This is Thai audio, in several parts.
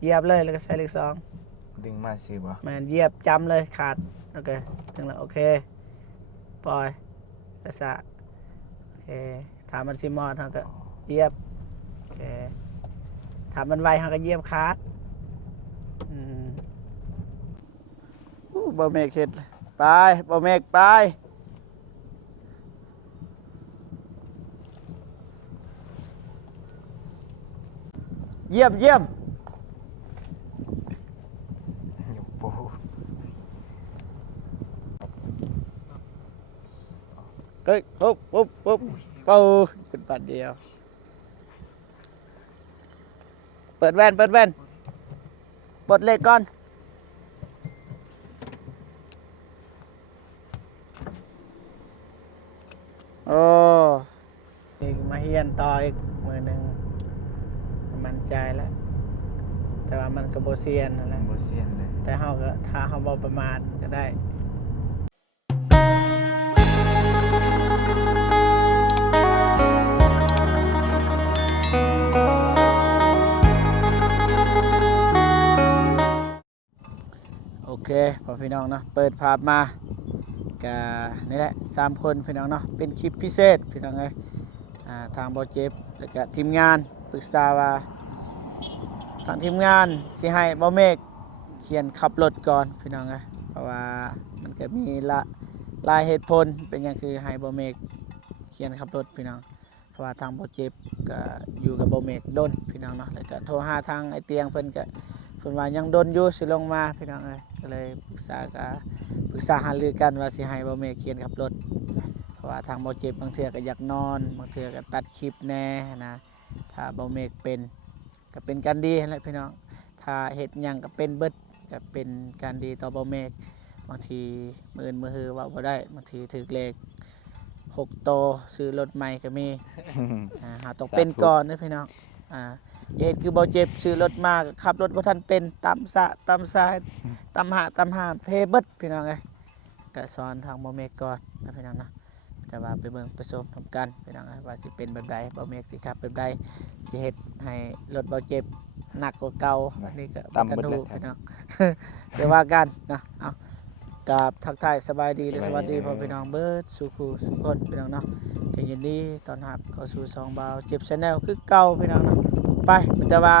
เหยียบเลยแล้วก็ใส่เลข2ดึงมาสิบ่แมนเหยียบจำเลยขาดโอเคถึงแล้วโอเคปล่อยซะโอเคถามมันสิมอดเขาก็เหยียบโอเคถามมันไวเขาก็เหยียบขาดบ่เมกเฮ็ดไปบ่เมกไปเยี่ยมยกโป้เฮ้ยปุ๊บปุ๊บปุ๊บปุ๊บขึ้นปัดเดียวเปิดแว่นเปิดเลขก่อนโอ้อีกมาเฮียนต่ออีกมือหนึ่งมั่นใจแล้วแต่ว่ามันก็โบเซียนนั่นแหละ บ่เซียนเลยแต่เขาก็ถ้าเขาบอประมาทก็ได้โอเคพอพี่น้องเนาะเปิดภาพมาก็นี่แหละ3คนพี่น้องเนาะเป็นคลิปพิเศษพี่น้องเลยทางบอเจ็บแล้วก็ทีมงานปรึกษาว่าทางทีมงานสิให้บอเมกเขียนขับรถก่อนพี่น้องเลยเพราะว่ามันก็มีหลายเหตุผลเป็นอย่างคือให้บอเมกเขียนขับรถพี่น้องเพราะว่าทางบอเจ็บก็อยู่กับบอเมกดนพี่น้องเนาะแล้วก็โทรหาทางไอเตียงเพิ่นก็เพิ่นว่ายังดนอยู่สิลงมาพี่น้องเลยก็เลยปรึกษาหารือกันว่าสิให้บอเมกเขียนขับรถเพราะว่าทางบอเจ็บบางเทื่อก็อยากนอนบางเทื่อก็ตัดคลิปแน่นะถ้าบอเมกเป็นก็เป็นการดีแหละพี่น้องถ้าเฮ็ดหยังก็เป็นเบิดก็เป็นการดีต่อบอเมกบางทีมือหือว่าบ่ได้บางทีถือเลข6โตซื้อรถใหม่ก็มีหาต้องเป็นก่อนนะพี่น้องอย่าเฮ็ดคือบอเจ็บซื้อรถมาก็ขับรถบ่ทันเป็นตามสะตามสายตามหาเพเบิดพี่น้องเอ้ยก็สอนทางบอเมกก่อนนะพี่น้องนะแต่ว่าไปเบิ่งไปชมทำกันพี่น้องว่าสิเป็นแบบใดบอเมกสิขับแบบใดสิเฮ็ดให้รถบอเจ็บหนักกว่าเก่านี่ก็บ่ทันรู้พี่น้องเดี๋ยวว่ากันนะเอากับทักทายสบายดีและสวัสดีพ่อพี่น้องเบิดสู่คู่สู่คนพี่น้องเนาะก็ยินดีต้อนรับเข้าสู่ช่องบ่าวเจ็บ Channel คือเก่าพี่น้องเนาะไปแต่ว่า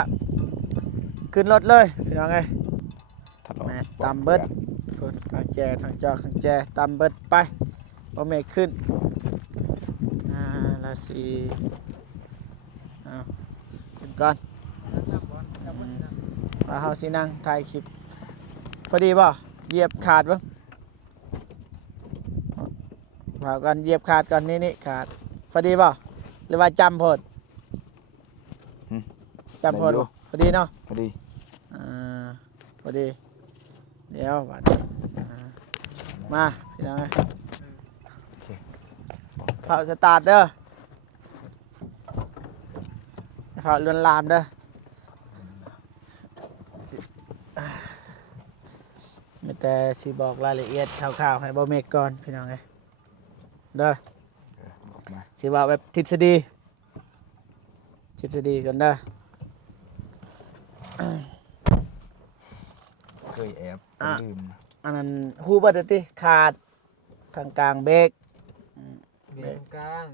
ขึ้นรถเลยพี่น้องเอ้ยแม่ตามเบิดทางแจทางจอกทางแจตามเบิดไปบ่แม่ขึ้นละสิขึ้นก่อนว่าเฮาสินั่งถ่ายคลิปพอดีบ่เหยียบขาดบ่ว่ากันเหยียบขาดก่อนนี่ขาดพอดีบ่หรือว่าจำโพดจำโพดพอดีเนาะพอดีพอดีเดี๋ยวบัดมาพี่น้องเผาสตาร์ทเด้อเผาลวนลามเด้อมีแต่สิบอกรายละเอียดคร่าวๆให้บ่เมกก่อนพี่น้องเด้อสิว่าแบบทฤษฎีก่อนเด้อเคยแอบลืมอันนั้นฮู้บ่ได้ติขาดทางกลางเบรกกลาง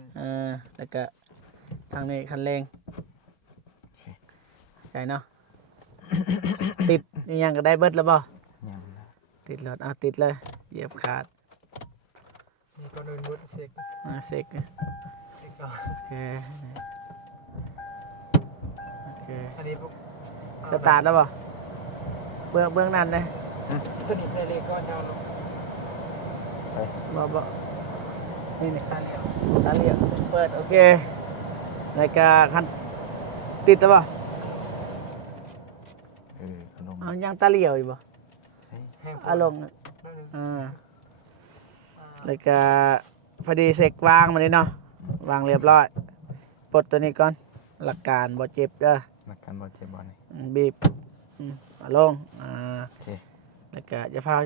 แล้วก็ทางนี้คันเร่งใจเนาะ ติดนี่ยังก็ได้เบิดแล้วบ่ยังติดรถติดเลยเหยียบขาดนี่ก็โดนบุดเสกเสกก่อนโอเคอันนี้สตาร์ทแล้วบ่เบื้องนั้นเลยตัวนี้ใส่เลขก่อนเจ้าลบ่งนี่ตาเหลียวเปิดโอเครายการคันติดแล้วบ่ยังตาเหลียวอยู่บ่ลงแล้วก็พอดีเสกวางมาเลยเนาะวางเรียบร้อยปลดตัวนี้ก่อนหลักการบ่เจ็บเด้อหลักการบ่เจ็บบ่นี่บีบลงโอเคแล้วก็อย่าพาว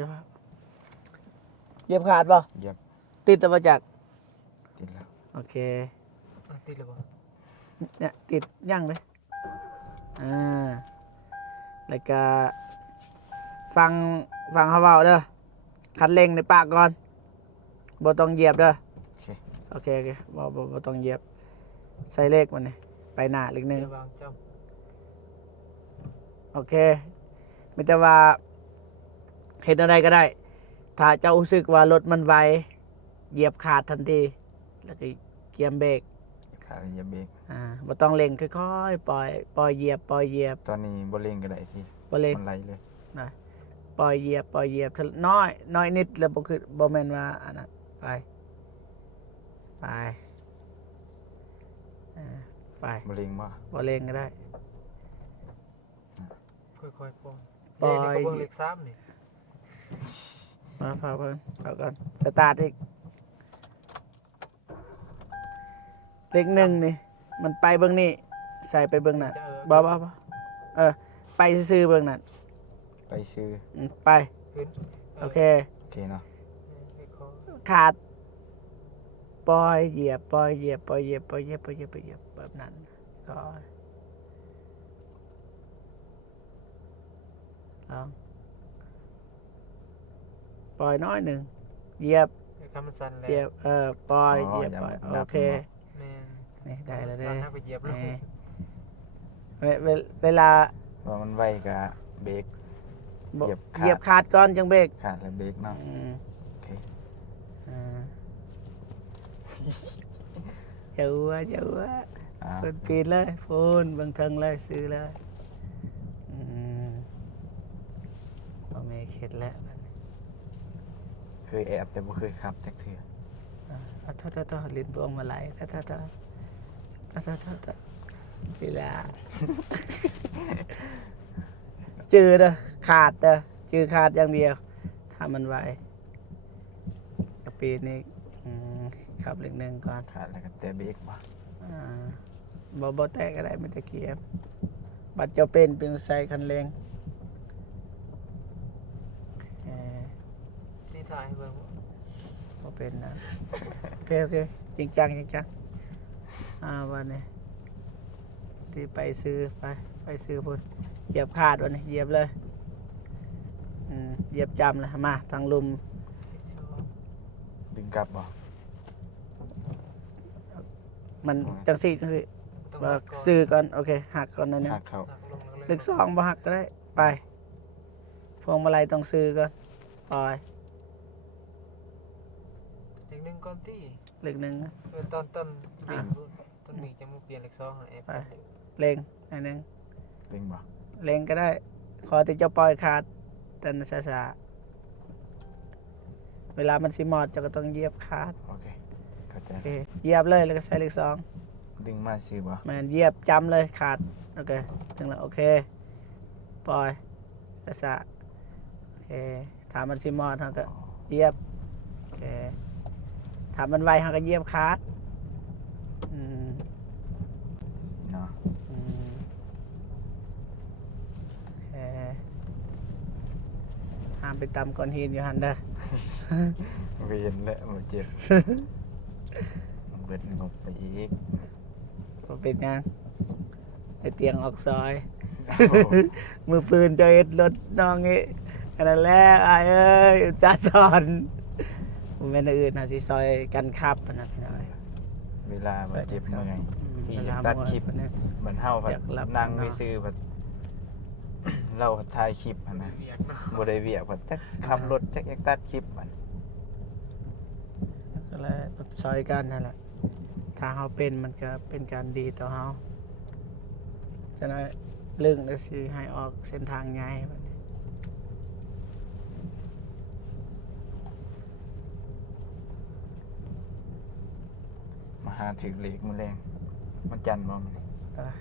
เหยียบขาดบ่เหยียบติดแต่บ่จักติดแล้วโอเคติดแล้วบ่เนี่ยติดยั่งเลย แล้วก็ฟังเขาเว้าเด้อคันเร่งในปากก่อนบ่ต้องเหยียบเด้อ โอเค โอเคบ่ต้องเหยียบใส่เลขมันนี่ไปหน้าเลขหนึ่ง เดี๋ยววางจ้อง โอเคมีแต่ว่าเห็นอะไรก็ได้ ถ้าเจ้ารู้สึกว่ารถมันไวเหยียบขาดทันทีแล้วก็เกียร์เบรก ขาอย่าเบรก บ่ต้องเร่งค่อยๆปล่อยเหยียบ ตอนนี้บ่เร่งก็ได้ที่ บ่เร่ง มันไหลเลย นะปล่อยเหยียบน้อยนิดแล้วบ่คือบ่แม่นว่าอันนั้นไปไป บ่เร่งบ่ บ่เร่งก็ได้ ค่อยๆปล่อย ปล่อย นี่ก็เบิ่งเลข3นี่ มาพาเพิ่นเอาก่อนสตาร์ทอีกเลขหนึ่งนี่มันไปเบิ่งนี่ใส่ไปเบิ่งนั่น จะ บ่ไปซื้อๆเบิ่งนั่น ไปซื้อ ไป ขึ้น โอเค โอเคเนาะ ขาดปล่อยเหยียบแบบนั้นก็ลองปล่อยน้อยหนึ่งเหยียบ คำมันสั่นแล้ว เหยียบปล่อยเหยียบปล่อยโอเค แม่น นี่ได้แล้วเด้ สั่นถ้าไปเหยียบเลย นี่เวลา ว่ามันไวก็เบรก บ่ เหยียบขาด เหยียบขาดก่อนจังเบรก ขาดแล้วเบรกเนาะ อืม โอเค อ่าเจ้าว่า อ่า เปิดปีนเลยพูนเบางเทิงเลยซื้อเลยบ่มีเข็ดแล้วบัดนี้ เคยแอบแต่บ่เคยขับจักเทื่อ โทษลิ้นบวงมาไหลโทษเวลา จืดเด้อขาดเด้อจืดขาดอย่างเดียวถ้ามันไหวกระปีนนี่ขับเล็กหนึ่งก่อน ขาดแล้วก็แต่เบรกบ่ บ่แตกอะไรไม่ตะเกียบบัดเจ้าเป็นใส่คันเร่งที่ถ่ายให้เบิ่ง บ่เป็นนะโอเคจริงจังวันนี้ที่ไปซื้อไปซื้อพุ่นเหยียบขาดวันนี้เหยียบเลยเหยียบจำเลยมาทางลุม ดึงกลับบ่ มันจังสี่ ต้อง ว่า หักก่อน ซื้อก่อนโอเคหักก่อนนะเนี่ย หักเข้า หักลงแล้ว เลขสองบ่หักก็ได้ไปพวงมาลัยต้องซื้อก่อนปล่อย เลขหนึ่งก่อนที่ เลขหนึ่ง ต้นวิ่งต้นวิ่งจะมาเปลี่ยนเลข2นะแอป ไป เล็งอันหนึง ดึงบ่ เล็งก็ได้ขอที่จะปล่อยขาดแต่ช้าๆเวลามันสิหมอดจะก็ต้องเหยียบขาด โอเคเข้าใจ โอเคเหยียบเลยแล้วก็ใส่เลขสอง ดึงมาซื้อบ่ แมนเหยียบจำเลยขาดโอเคถึงแล้วโอเคปล่อยช้าๆโอเคถ้ามันสิหมอดเราก็เหยียบโอเคถ้ามันไวเราก็เหยียบขาดอืม เนาะ โอเคห้ามไปตำก้อนหินอยู่หันเด้อ เวียนแล้วบ่เจ็บเบิดงบไปอีก บ่เป็นหยังไอเตียงออกซอย มือปืนจะเอ็ดรถน้องนี่อันนั้นแหละอายเอ้ยอุตส่าห์สอนผมเป็นอื่นหาสิซอยกันครับอันนะพี่น้อย เวลาบ่เจ็บเมื่อยที่ เว อยา ลาก ตัด มวย คลิป คนนี้ เหมือนเฮาพัด อยากหลับ นั่ง นอน ไปซื้อพัด เราพัดถ่ายคลิปหั่นนะ เวียกเนาะ บ่ได้เวียกพัดจักขับรถจักอยากตัดคลิปมัน ก็เลยแบบซอยกันนั่นแหละถ้าเขาเป็นมันก็เป็นการดีต่อเขาจะน้อยเรื่องก็สิให้ออกเส้นทางง่ายแบบนี้ มาหาถึงเลขมื้อแรงมันจันทร์บ่มัน เออ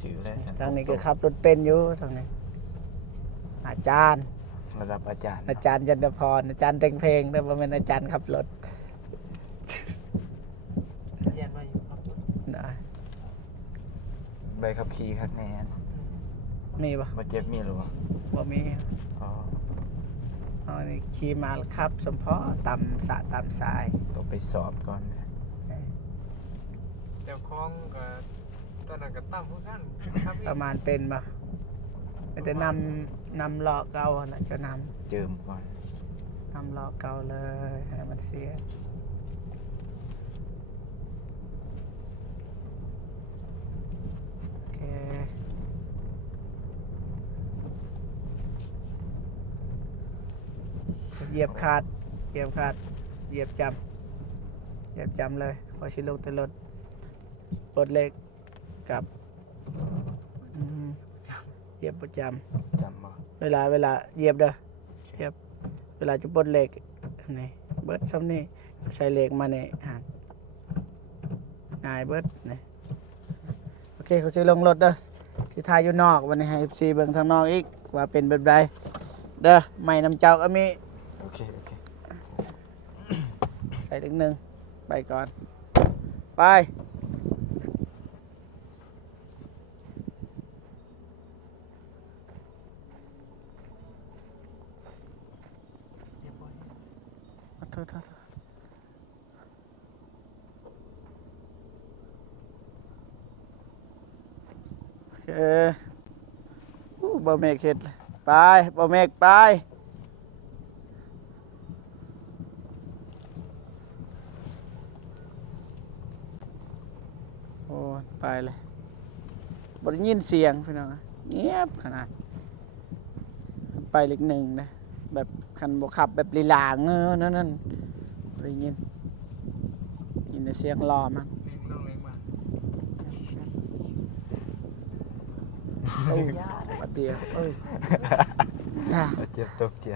ชื่ออะไรสั ทางนี้ก็ขับรถเป็นอยู่ทางนี้อาจารย์ ระดับอาจารย์ อาจารย์จันทพรอาจารย์แต่งเพลงแต่ว่าเป็นอาจารย์ขับรถ เรียนมาอยู่ครับ นะ ใบขับขี่คักแน่น มีปะ บ่เจ็บมีหรือบ่ บ่มี อ๋อ เอานี่ขี่มาครับสมพอตำสะตำสาย ต้องไปสอบก่อนนะ เจ้าของก็ตอนนั้นก็ตั้มเหมือนกันครับ ประมาณเป็นปะ แต่นำล้อเก่าน่ะจะน เจิมก่อน ำล้อเก่าเลยให้มันเสียโอเคเหยียบขาดเหยียบจำเลยขอชิลงแต่รถปลดเหล็กกับเหยียบประจ จำบ่ ำเวลาเหยียบเด้อเหยียบเวลาจะปลดเหล็กนี่เบิดซ้ำนี่ใช้เหล็กมาเนี่ยง่ายเบิดนี่โอเคเขาชิลงรถเด้อสิทายอยู่นอกวันนี้ให้ FC เบิ่งทางนอกอีกว่าเป็นแบบใดเด้อไม่น้ำเจ้าก็มี โอเคใส่ถึงหนึ่งไปก่อน ไปโทษโอเคบะเมกเห็ดไปบะเมกไปโอ้ไปเลยบได้ยินเสียงพี่น้องเงียบขนาดไปเล็กหนึ่งนะแบบคันบกขับแบบลีลานั่นบได้ยินแต่เสียงรอมัน เพลงต้องเลยมา โอ้มาเดียวเจ็บตกใจ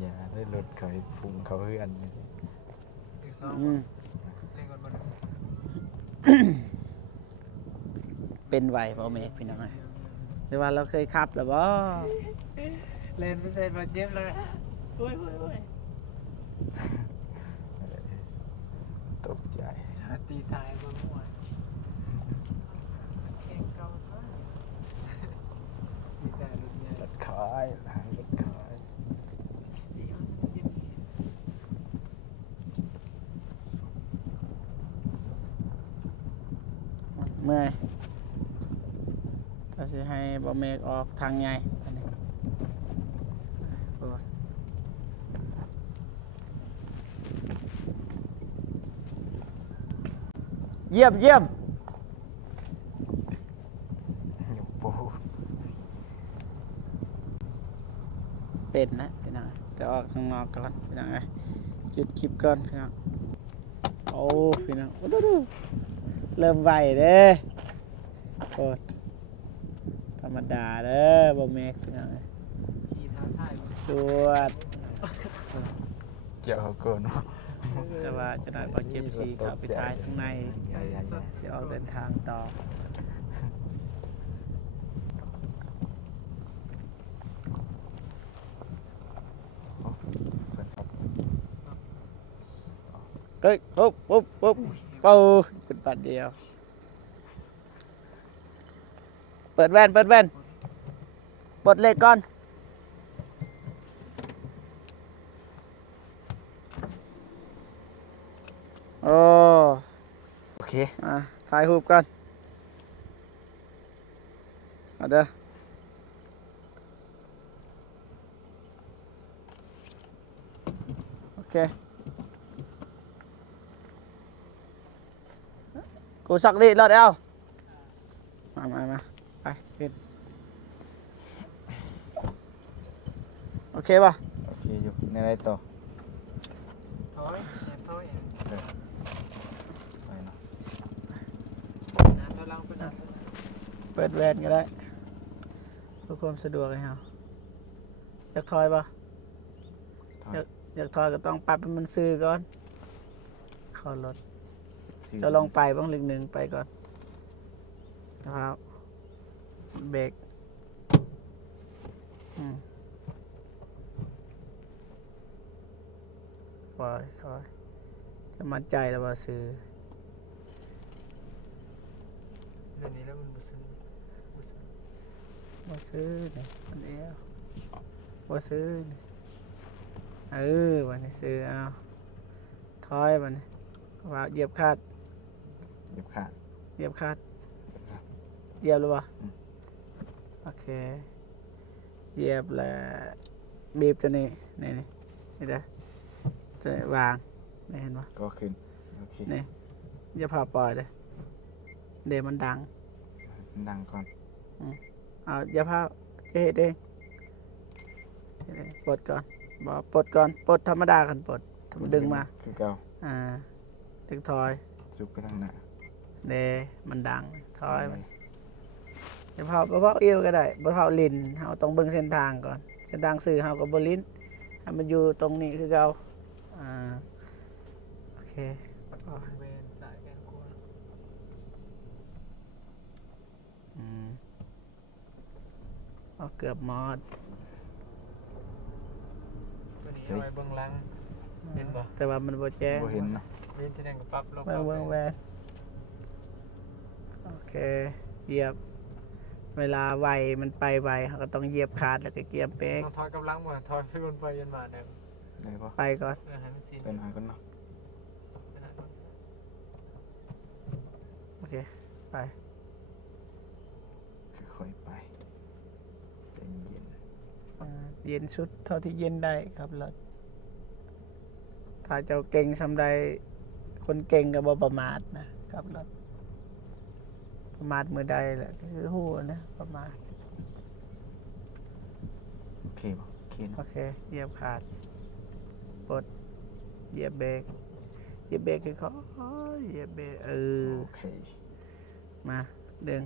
อย่าได้รถเขาพุ่งเขาเฮือน เพลงสองเล่นก่อนบอล เป็นไหวบ่เมกพี่น้องหรือว่าเราเคยขับหรือบ่ เล่นไม่ใช่บอลเจ็บเลยโอ้ย ตกใจ ตีตายบอลมั่วแข่งเก่ามากตีตายรถใหญ่ รถขายรถขาย ดีมากเจ็บ เมื่อยก็สิให้บ่เมกออกทางใหญ่อันนี้โอ้ยเยี่ยม หยกปู เป็นนะพี่น้องแต่ออกข้างนอกก่อนพี่น้องจุดคลิปก่อนพี่น้องโอ้พี่น้องดูเริ่มไหวเด้โอ้ธรรมดาเด้อบ่เมกพี่น้อง ขี่ท้าทาย ตรวจ เกี่ยวกับโกน แต่ว่าจะได้บ่เจ็บสีเข้าไปท้ายข้างใน อย่า สิออกเดินทางต่อเฮ้ยปุ๊บปุ๊ขึ้นปัดเดียวเปิดแว่นปลดเลขก่อนโอ้ โอเค ถ่ายรูปก่อนเอาเด้อโอเคกูสักดิรอดเอามาไปขึ้นโอเคป่ะ โอเคอยู่ในไรต่อ ถอยถอย ไปเนาะ นะถอยหลังไปนะ เปิดแวนก็ได้เพื่อความสะดวกเลยครับอยากถอยป่ะอยากถอยก็ต้องปรับให้มันซื้อก่อนเข้ารถจะลองไปบ้างเล็กหนึ่งไปก่อนนะครับเบรกปล่อยถอยจะมั่นใจแล้วว่าซื้อ เดี๋ยวนี้แล้วมันบุษ บ่ซื้อนี่มันเอวบ่ซื้อนี่วันนี้ซื้อเอาถอยวันนี้ว่าเหยียบคาด เหยียบขาด เหยียบคาดเหยียบหรือเปล่า โอเคเหยียบแล้วบีบตัวนี้นี่นี่นี่เด้อตัวนี้วางนี่เห็นปะ ก็ขึ้นโอเค นี่อย่าพาปล่อยเลยเดี๋ยวมันดัง ดังก่อน เอาอย่าพาเฮ็ดเองเฮ็ดเองปลดก่อนบอกปลดก่อนปลดธรรมดากันปลดดึงมา คือเก่า ดึงถอย สุกไปทางหน้า เดมันดังถอยมันอย่าพาบ่พาเอวก็ได้บ่พาลิ้นเฮาต้องเบิ่งเส้นทางก่อนเส้นทางสื่อเฮาก็บ่ลิ้นให้มันอยู่ตรงนี้คือเก่าโอเค เวนสายแกนกลัว เอาเกือบมอด ตัวนี้เอาไว้เบื้องหลังเห็นบ่ แต่ว่ามันบ่แจ้ง บ่เห็นเนาะ เวนแสดงกับปรับลง เบิ่งเบิ่งแหวนโอเคเหยียบเวลาไวมันไปไวเขาก็ต้องเหยียบคาดแล้วก็เกียร์เป๊ก ต้องถอยกับหลังบ่ถอยไปบนไปยันมาเนี่ย ได้ปะ ไปก่อน ให้มันสิ้น เป็นหากันเนาะ โอเคไป ค่อยๆไปใจเย็น เย็นสุดเท่าที่เย็นได้ครับรถถ้าเจ้าเก่งทำใดคนเก่งก็บ่ประมาทนะครับรถประมาทมือใดแหละคือหู้นะประมาท โอเคปะโอเค โอ เนาะ เคเหยียบขาดปลดเหยียบเบรกเหยียบเบรกคือเขาเหยียบเบรกโอเค มาดึง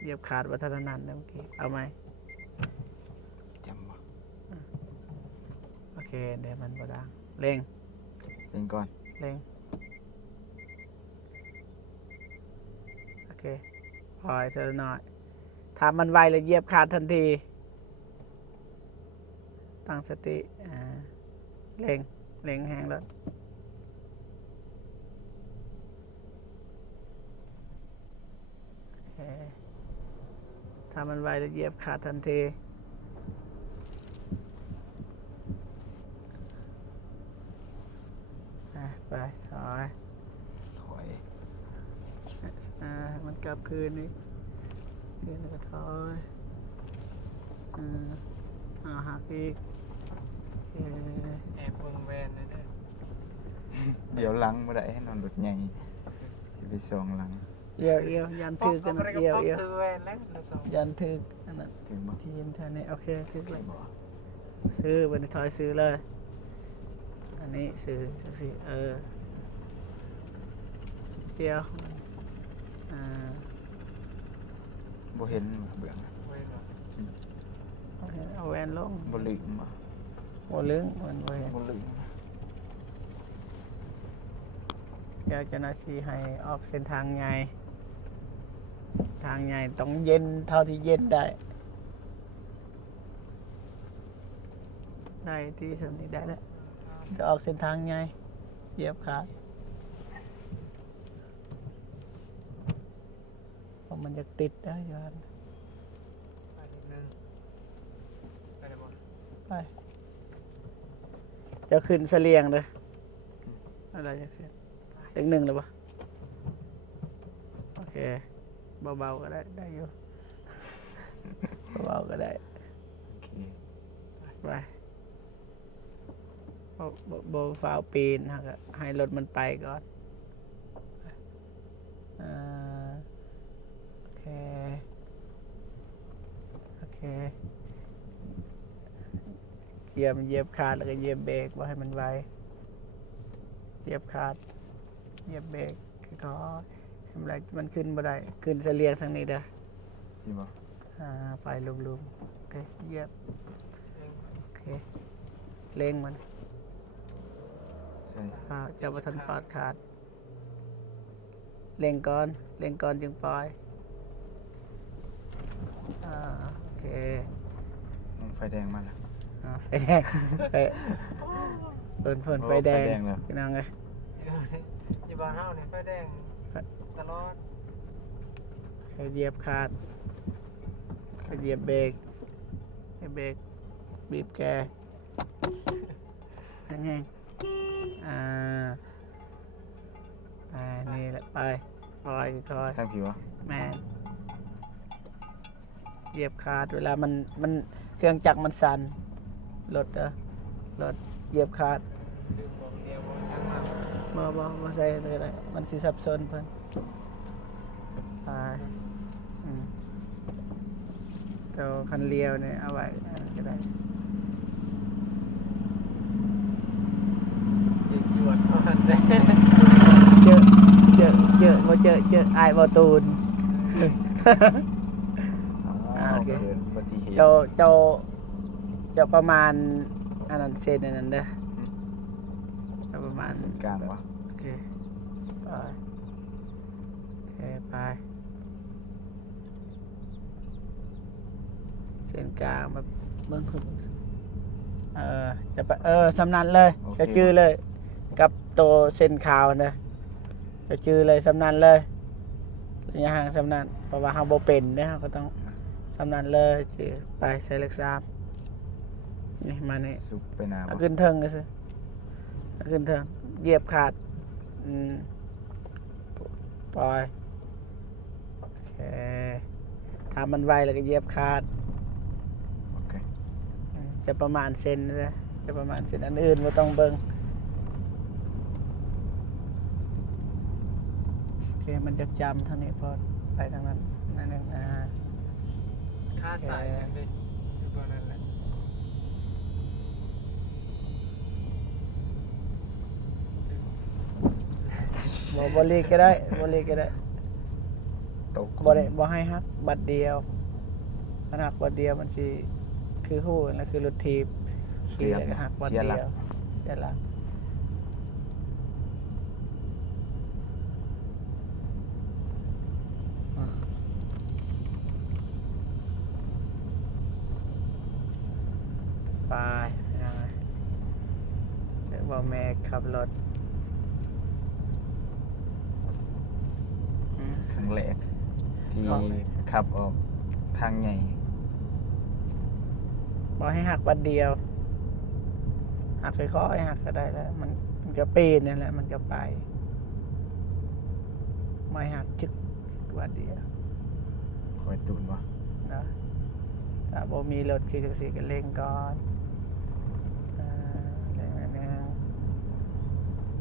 เหยียบขาดวัฒนนันท์นะเมื่อกี้เอาไหม จำปะ โอเคเดี๋ยวมันบ่ดังเร่ง เล่นก่อน เร่งโอเคปล่อยเธอหน่อยถ้ามันไวเลยเหยียบขาดทันทีตั้งสติเร่งเร่งแหงแล้วโอเคถ้ามันไวเลยเหยียบขาดทันทีไปถอย ถอย มันกลับคืนนี่คืนแล้วก็ถอยหักอีกโอเค แอบเบิ่งแวนเลยเด้อ เดี๋ยวหลังไม่ได้ให้นอนรถใหญ่จะไปส่องหลัง เอียวยันถือกันนะเอียว คือแวนแล้วนับสอง ยันถืออันนั้น ถึงบ่ ทีมเธอเนี่ยโอเคถือ โอเค เลย บ่ ซื้อวันนี้ถอยซื้อเลยอันนี้ซื้อสิเจียวบ่เห็นเบื้อง เวนเหรอ เอาแวนลง บ่ลืมบ่ หัวลึงมันไว้ บ่ลืม อยากจะนาซีให้ออกเส้นทางใหญ่ทางใหญ่ต้องเย็นเท่าที่เย็นได้ที่สำนี้ได้แล้วจะออกเส้นทางใหญ่เหยียบขาเพราะมันจะติดได้ย้อน ไปนิดนึงไปได้บ่ ไปจะขึ้นเสลียงเลยอะไรจะขึ้นเลขหนึ่งเลยปะโอเคเบาๆก็ได้อยู่ เบาๆก็ได้ โอเค ไปโบฟาวปีนฮะก็ให้รถมันไปก่อนโอเคเหยียบขาดแล้วก็เหยียบเบรกว่าให้มันไวเหยียบขาดเหยียบเบรกคือเขาทำอะไรมันขึ้นบ่ได้ขึ้นเสลียงทางนี้เด้อ สิบ่ ไปลุมๆโอเคเหยียบโอเคเร่งมัน ใช่ จะประทันปอดขาดเร่งก่อนจึงปล่อยโอเค ไฟแดงมาแล้ว ไฟแดงฝนไฟแดง ไฟแดงแล้ว พี่น้องไง อยู่บ้านเฮาเนี่ยไฟแดงตลอด เหยียบขาดเหยียบเบรกให้เบรกบีบแกแห้งๆนี่แหละไปคอย ทางผิวอ่ะ แมน เหยียบคาดเวลามันเครื่องจักรมันสั่นรถรถเหยียบคาด ดื่มบอกเดียวบอกช่างมา บ่ใช่เลยได้มันสิสับสนเพิ่นไปแต่ว่าคันเลี้ยวเนี่ยเอาไว้อันนั้นก็ได้ เด็กจวดมาแต่ เจอบ่เจออ้ายบ่ตูน อ๋อ โอเค เกิดอุบัติเหตุ เจ้าประมาณอันนั้นเซนอันนั้นเด้อเจ้าประมาณ เส้นกลางวะ โอเคไปโอเคไปเส้นกลางแบบเบิ่งคือจะไปสำนันเลยจะจื้อเลย กับตัวเส้นขาวนะจะจื้อเลยสำนันเลยระยะห่างสำนันเพราะว่าเฮาบ่เป็นเด้เฮาก็ต้องสำนันเลยจื้อไปใส่เลข3นี่มานี่ สุกไปหนา เอา บ่ ขึ้นเทิงเลยสิเอาขึ้นเทิงเหยียบขาดปล่อยโอเคถ้ามันไวแล้วก็เหยียบขาด โอเค จะประมาณเซนนะจะประมาณเซนอันอื่นไม่ต้องเบิ่งโอเคมันจะจำเท่านี้พอไปทางนั้นนั่นเอง ค่าสายกันดิอยู่ตอนนั้นแหละ บริก็ได้บริก็ได้ ตก บ่ให้ฮักบัตรเดียวมันหักบัตรเดียวมันสิคือคู่แล้วคือรถทีบขี่แล้วก็หักบัตรเดียวเสียหลักไปเดี๋ยวบอกแม่ขับรถ ครั้งแรกที่ขับออกทางใหญ่ บอกให้หักบัตรเดียวหักค่อยๆหักก็ได้แล้วมันจะปีนนี่แหละมันจะไปไม่หักจึกบัตรเดียว คอยตูนบ่ นะถ้าบ่มีรถคือจังซี่ก็เร่งก่อนเร่งนิดนึง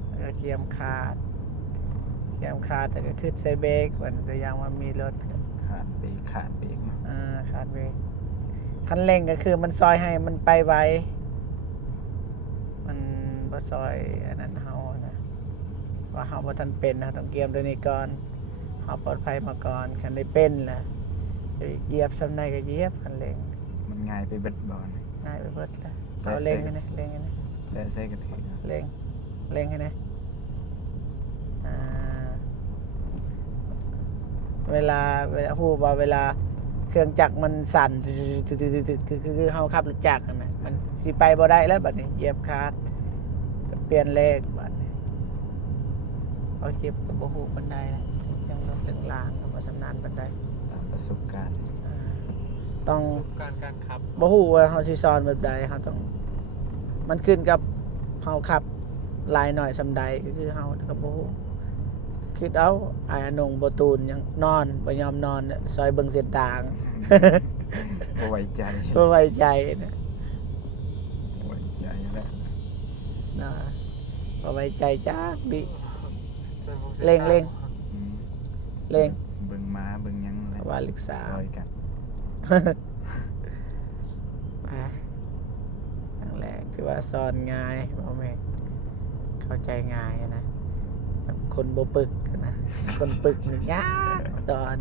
แล้วก็เกียมขาดแต่ก็ขึ้นใส่เบรกเหมือนตัวอย่างว่ามีรถ ขาดเบรกเนาะ ขาดเบรกคันเร่งก็คือมันซอยให้มันไปไวมันบ่ซอยอันนั้นเฮานะว่าเฮาบ่ทันเป็นนะต้องเกียมตัวนี้ก่อนเฮาปลอดภัยมาก่อนคันได้เป็นล่ะจะเหยียบซำใดก็เหยียบคันเร่ง มันง่ายไปเบิดบ่อน ง่ายไปเบิดแล้วเอาเร่งให้นะเร่งให้นะ และใส่กระเทียม เร่งให้นะเวลาฮู้ว่าเวลาเครื่องจักรมันสั่นคือเฮาขับรถจักรนั่นน่ะมันสิไปบ่ได้แล้วบัดนี้เหยียบคลัตช์เปลี่ยนเลขบัดนี้เอาเจ็บก็บ่ฮู้ปานใดนะจังรถเรื่องลางก็บ่ชำนาญปานใด ตามประสบการณ์ ต้อง ประสบการณ์การขับ บ่ฮู้ว่าเฮาสิสอนแบบใดเฮาต้องมันขึ้นกับเฮาขับหลายหน่อยซำใดก็คือเฮาก็บ่ฮู้คิดเอาอ้ายอนงบ่ตูนยังนอนบ่ยอมนอนซอยเบิ่งเส้นทาง บ่ไว้ใจ บ่ไว้ใจนะ บ่ไว้ใจแล้ว นะบ่ไว้ใจจักดิ ส่วนผม เร่ง อืม เร่ง เบิ่งม้าเบิ่งหยังแหละ ว่าลึกสา ซอยกัน ไปครั้งแรกถือว่าสอนง่ายบ่แม่นเข้าใจง่ายนะแบบคนบ่ปึกนะคนปึกนี่ยากสอน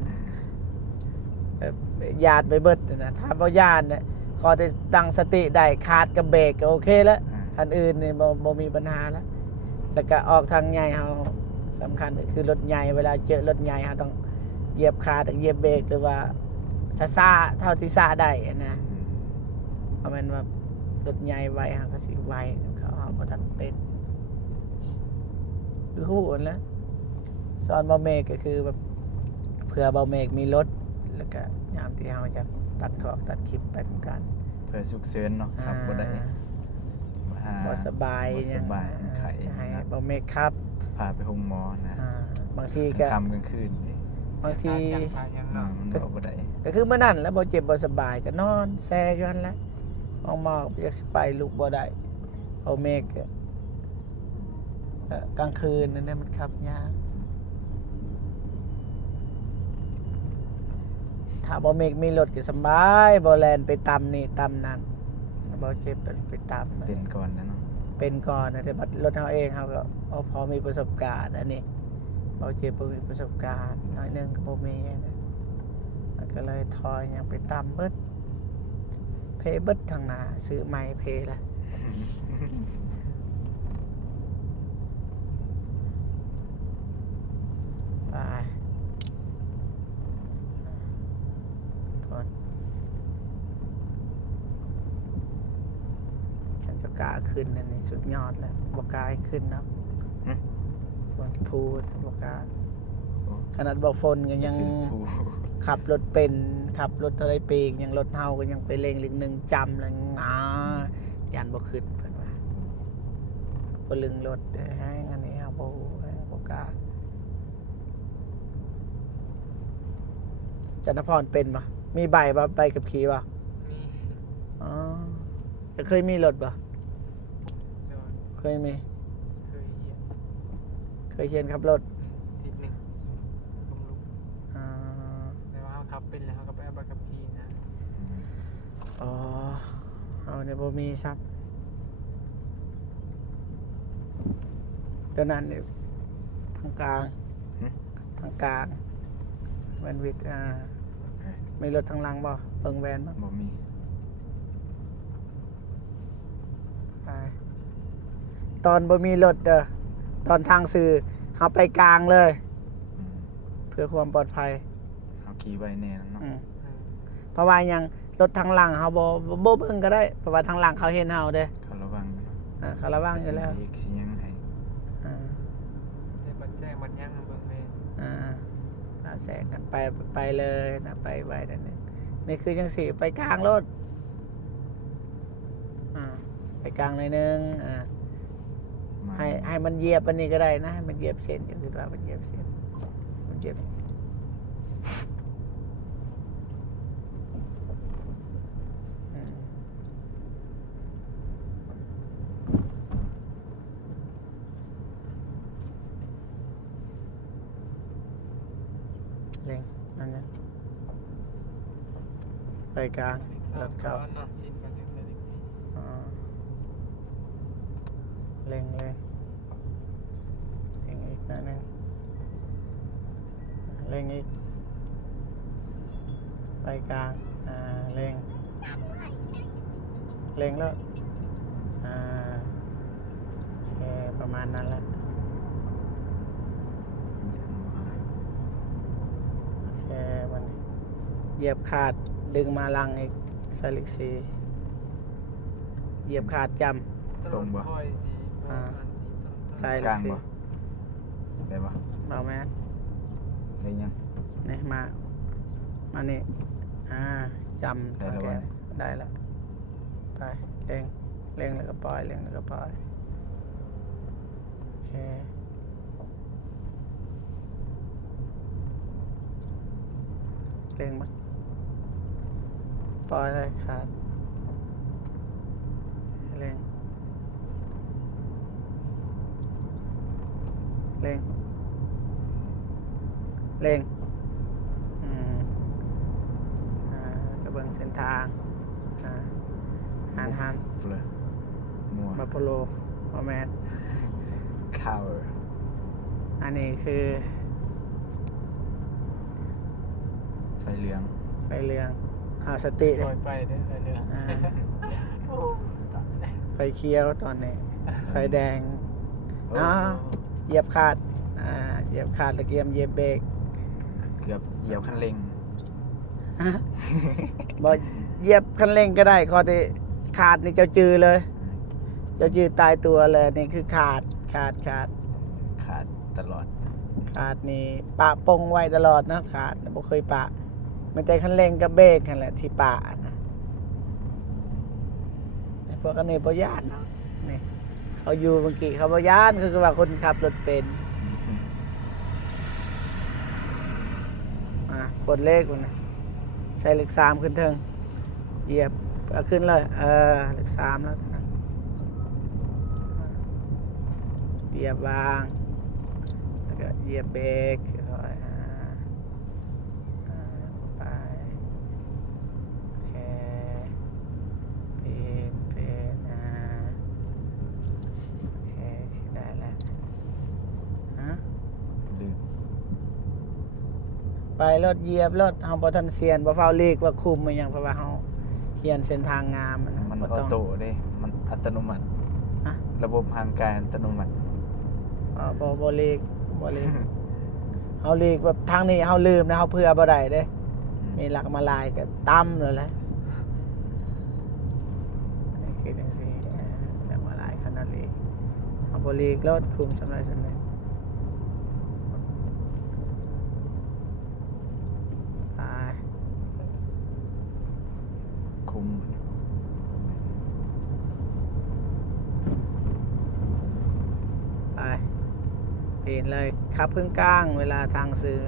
แบบญาติไปเบิดนะถ้าบ่ญาติเนี่ยขอแต่ตั้งสติได้ขาดกับเบรกก็โอเคแล้ว อันอื่นนี่บ่มีปัญหาแล้วแล้วก็ออกทางใหญ่เฮาสำคัญก็คือรถใหญ่เวลาเจอรถใหญ่เฮาต้องเหยียบคลัตช์เหยียบเบรกหรือว่าซ่าๆเท่าที่ซ่าได้นะเพราะมันว่ารถใหญ่ไวเฮาก็สิไวเขาเฮาบ่ทันเป็นคือฮู้อันแล้วสอนบ่เมกก็คือแบบเผื่อบ่เมกมีรถแล้วก็ยามที่เฮาจะตัดขอกตัดคลิปไปเหมือนกัน เพื่อฉุกเฉินเนาะครับบ่ได้หา บ่สบาย บ่สบายเป็นไข้ จะให้ นะ บ่เมกครับ พาไปโรงหมอนะ บางทีก็ ค่ำกลางคืนนี่ บางที จังพายังเนาะ มันเอาบ่ได้ ก็คือเมื่อนั้นแล้วบ่เจ็บบ่สบายก็นอนแซ่อยู่หั่นแหละมองอยากสิไปลุกบ่ได้เอาเมฆกลางคืนนั่นน่ะมันขับยากถ้าบ่เมฆมีรถก็สำบายบ่แล่นไปตำนี่ตำนั่นบ่เจ็บไปตำ เป็นก่อนนะเนาะ เป็นก่อนนะแต่บัดรถเฮาเองเฮาก็พอมีประสบการณ์อันนี้บ่เจ็บบ่มีประสบการณ์น้อยหนึงก็บ่มีนะมันก็เลยถอยหยังไปตำเบิดเพเบิดทางหน้าซื้อใหม่เพละไปก่อนฉันจะกล้าขึ้นนั่นนี่สุดยอดแล้วบ่กล้าให้ขึ้นนะควรพูดบ่กล้าขนาดบ่ฝนก็ยัง ขึ้นภู ขับรถเป็นขับรถอะไรปีกยังรถเฮาก็ยังไปเร่งลึกหนึ่งจำเลยยันบ่ขึ้นเพิ่นว่าบ่ลึงรถให้อันนี้เฮาบ่กล้าจันทพรเป็นบ่มีใบบ่ใบขับขี่บ่ มี อ๋อจะเคยมีรถบ่ โดน เคยมี เคยเหยียบ เคยเขียนขับรถ ทิศหนึ่งผมลุก อ่า แต่ว่าเขาขับเป็นแล้วเขาก็ไปเอาใบขับขี่นะ อ๋อเอาเนี่ยบ่มีครับตัวนั้นนี่ทางกลางทางกลางแวนวิดไม่รถทางหลังบ่เบิ่งแวนบ่ บ่มี ไปตอนบ่มีรถเด้อตอนทางสื่อเฮาไปกลางเลย อืม เพื่อความปลอดภัย เอาขี่ไว้แน่เนาะ อืมเพราะว่ายังรถทางหลังเฮาบ่เบิ่งก็ได้เพราะว่าทางหลังเขาเห็นเฮาเด้ เขาระวัง เขาระวังอยู่แล้ว สิสิยังให้ อ่า แต่บัดแทรกบัดยังเบิ่งเลย เราแสงกันไปเลยนะไปไว้นั่นนี่คือจังสี่ไปกลางรถไปกลางหน่อยนึง มา ให้มันเหยียบอันนี้ก็ได้นะให้มันเหยียบเส้นก็คือว่ามันเหยียบเส้นมันเหยียบอืมเร่งนั่นนะไปกลางรถเข้า เนาะชินกันจังใส่เล็กซี่ อ่าเร่งเร่งอีกหนิดนึงเร่งอีกไปกลางเร่งแล้วโอเคประมาณนั้นแหละโอเคมันเหยียบขาดดึงมาลังอีกไซลิกซีเหยียบขาดจำ ตรงบ่คอยสิ ใช่ กลางบ่ได้บ่ เบาไหม ได้ยัง นี่มานี่จำ ได้แล้ววะ ได้แล้วไปเร่งแล้วก็ปล่อยเร่งแล้วก็ปล่อยโอเคเร่งมาปล่อยเลยครับเร่งกระเบื้องเส้นทางหัน เฟลอมัว บัฟฟาโลบอแมน ข้าว อันนี้คือ ไฟเหลือง ไฟเหลืองสติ ป เล ล่อย ยไปเด้อเรือ ไฟเขียวตอนนี้ ไฟแดง โอ้ เหยียบขาดเหยียบขาดตะเกียมเหยียบเบรก เกือบเหยียบคันเร่ง บอเหยียบคันเร่งก็ได้ข้อที่ขาดนี่เจ้าจือเลย เจ้าจือตายตัวเลยนี่คือขาด ขาดตลอด นี่ปะปงไว้ตลอดนะขาดบ่เคยปะมันใจคันเร่งกับเบรกนั่นแหละที่ปะนะพวกกันนี่บ่ย่านเนาะนี่เขาอยู่เมื่อกี้เขาบ่ย่านคือว่าคนขับรถเป็น กดเลขมันนะใส่เลข3ขึ้นเทิงเหยียบเอาขึ้นเลยเลข3แล้วนะเหยียบวางแล้วก็เหยียบเบรกค่อยไปโอเคเป็นโอเคได้แล้วฮะ ลืม ไปรถเหยียบรถเฮาบ่ทันเซียนบ่เฝ้าเลขว่าคุมมันหยังเพราะว่าเฮาเขียนเส้นทางงามมัน มัน บ่ ออ ต้อง โต้เด้มันอัตโนมัติ ฮะ ระบบทางการอัตโนมัติ บ่เลขบ่เลข เฮาเลขแบบทางนี้เฮาลืมนะเฮาเผื่อบ่ได้เด้มีหลักมาลายก็ต่ำเลยแหละนี่คือจังซี่หลักมาลายขนาดเลขเฮาบ่เลขรถคุมสำหรับซั่นเลยไป คุม ไปเปลี่ยนเลยขับเครื่องกลางเวลาทางซื้อ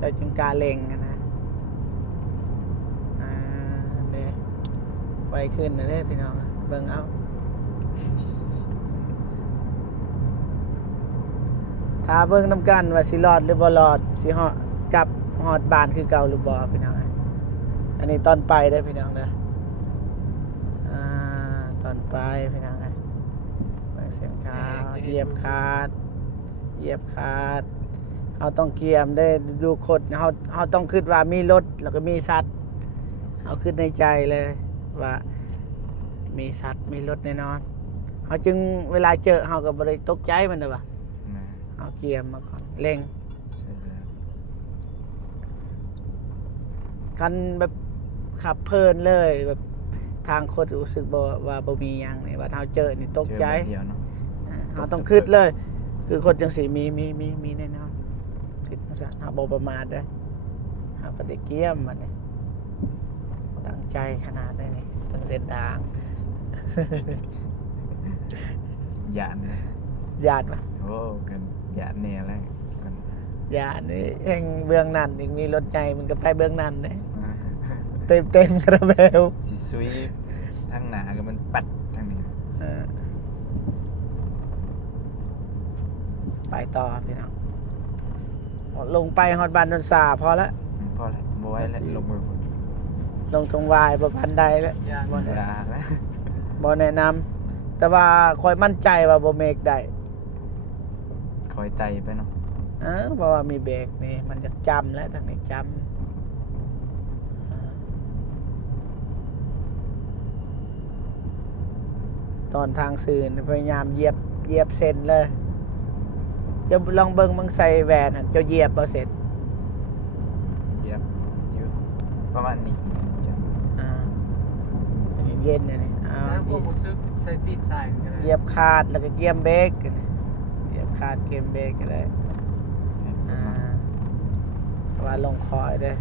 จะจึงกาเล็งนะเด้ไปขึ้นนะเด้พี่น้องเบิ่งเอาถ้าเบิ่งน้ำกันว่าสิรอดหรือบ่รอดสิฮอดกลับฮอดบ้านคือเก่าหรือบ่พี่น้องอันนี้ตอนไปเด้อพี่น้องเด้อตอนไปพี่น้องนะเบิ่งเส้นขาวเหยียบคาดเราต้องเกียมได้ดูคนเราต้องคิดว่ามีรถแล้วก็มีสัตว์เอาคิดในใจเลยว่ามีสัตว์มีรถแน่นอนเขาจึงเวลาเจอเขาก็บริตกใจมันเลยว่า นะ เอาเกียมมาก่อนเร่ง ใช่แล้ว กันแบบขับเพลินเลยแบบทางคนรู้สึกว่าบ่มีหยังนี่ว่าเขาเจอนี่ตกใจ เจอแบบเดียวเนาะ เขาต้องคิดเลย คือคนจังสีมีแน่นอนคิดจังซั่นเขาบ่ประมาทเด้อเขาก็ได้เกียมมันนี่ตั้งใจขนาดได้นี่เรื่องเส้นทาง หยาดเลย ญาติปะ โอ้กันหยาดเนี่ยอะไรกัน ญาตินี่เองเบื้องนั่นอีกมีรถใหญ่มันก็ไปเบื้องนั่นเลยเต็มกระเบล สิซุยทางหนาก็มันปัดทางนี้ ไปต่อพี่น้องลงไปฮอดบ้านนนสาพอแล้ว พอแล้วบ่ไหวแล้วลงมือพุ่น ลงตรงวายประพันใดแล้ว ยาก บ่ได้แล้ว บ่แนะนำแต่ว่าคอยมั่นใจว่าบ่เมกได้ คอยไตไปเนาะ เพราะว่ามีเบรกนี่มันจะจำแล้วทางนี้จำตอนทางสื่อนี่พยายามเหยียบเส้นเลยจะลองเบิ่งมึงใส่แหวนจะเหยียบบ่เสร็จ เหยียบอยู่ประมาณนี้จ้ะ อันนี้เย็นอันนี้เอา แล้วพวกมุซึกใส่ตีนใส่กัน เหยียบคาดแล้วก็เกียมเบรกอันนี้เหยียบคาดเกียมเบรกก็ได้ว่าลงคอยเด้อ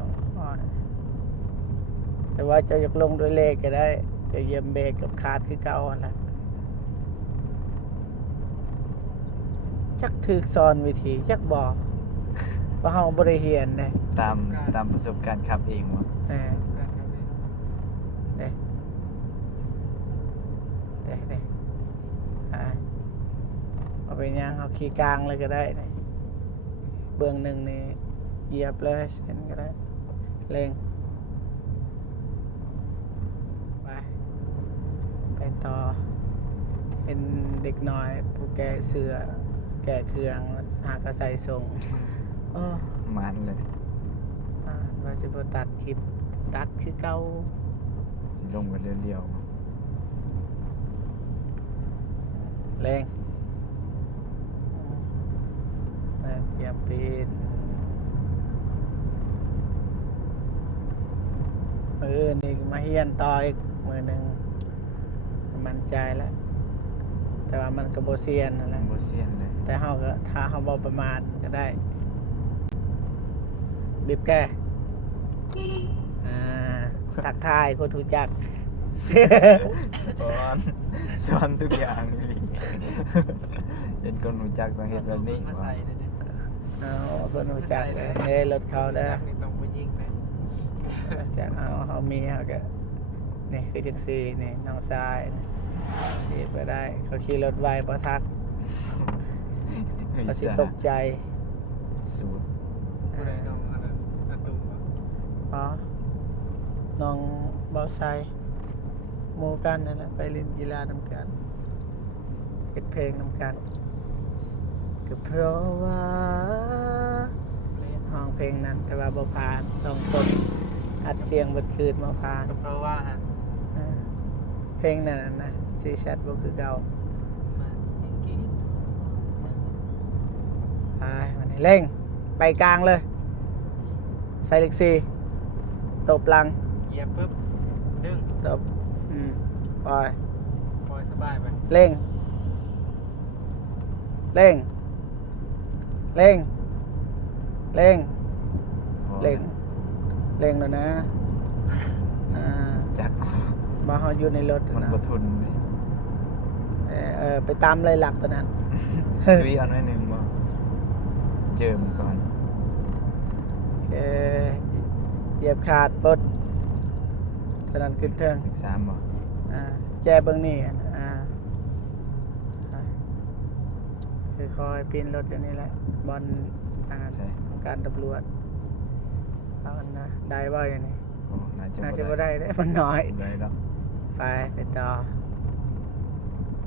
ลงคอยแต่ว่าจะยกลงด้วยเลขก็ได้จะเหยียบเบรกกับคาดคือเก่าหั่นล่ะจักถึกสอนวิธีจักบอกว่าเฮาบ่ได้เรียนเด้ ตามประสบการณ์ขับเองวะ เด้เอาไปย่างเอาขี่กลางเลยก็ได้นี่เบื้องหนึ่งนี่เหยียบเลยเส้นก็ได้เร่งไปต่อเห็นเด็กน้อยผู้แก่เสือแก่เครื่องหากระใส่ส่งอ้อ มันเลย ว่าสิบ่ตัดคลิปตัดคือเก่า สิลงไปเรียว แรงอย่าปีนนี่มาเฮียนต่ออีกมือหนึ่งมั่นใจแล้ว แต่ว่ามันก็บ่เซียนนั่นแหละ ๆบ่เซียนเลย แต่เฮาก็ถ้าเฮาบ่ประมาทก็ได้บีบแก้ทักทายคนรู้จัก สอนทุกอย่างเลย เห็นคนรู้จักต้องเฮ็ดแบบนี้ มาใส่เลยเนี่ย เอาคนรู้จักเลยเด้รถเขาเด้อ นี่ต้องไปยิงเลย จักเอาเขามีเขาก็นี่คือจังซี่นี่น้องชายนี่จีบไปได้เขาขี่รถไวบ่ทักเขาสิตกใจ สูตร ผู้ใดน้องอันนั้นอันตุ่ม อ๋อน้องเบาไซหมู่กันนั่นแหละไปเล่นกีฬานำกันเฮ็ดเพลงนำกันก็เพราะว่าห้องเพลงนั้นแต่ว่าบ่ผ่าน2คนอัดเสียงเบิดคืนบ่ผ่าน ก็เพราะว่าฮะ เพลงนั้นน่ะนะซีแชทบ่คือเก่า มันยังกิน ไปวันนี้เร่งไปกลางเลยใส่เล็กซีตบหลัง เหยียบปุ๊บดึง ตบปล่อย ปล่อยสบายไป เร่งเร่งเร่งเร่งเร่งเร่งแล้วนะอ่า จัก มาเฮาอยู่ในรถ มัน นะ บ่ทุนนี่ ไปตามเลยหลักตัวนั้น สวีเอาหน่อยหนึงบ่เจิมก่อน โอเคเหยียบขาดปลดตัวนั้นขึ้นเทิง อีก3บ่ แจ้เบื้องนี่คือคอยปีนรถอย่างนี้แหละบอลการตำรวจเอาอันนะได้บ่อย่างนี้ โอ้น่าจะ น่าจะ บ่ บ่ ได้ ได้ได้มันน้อย ได้แล้ว ไปต่อ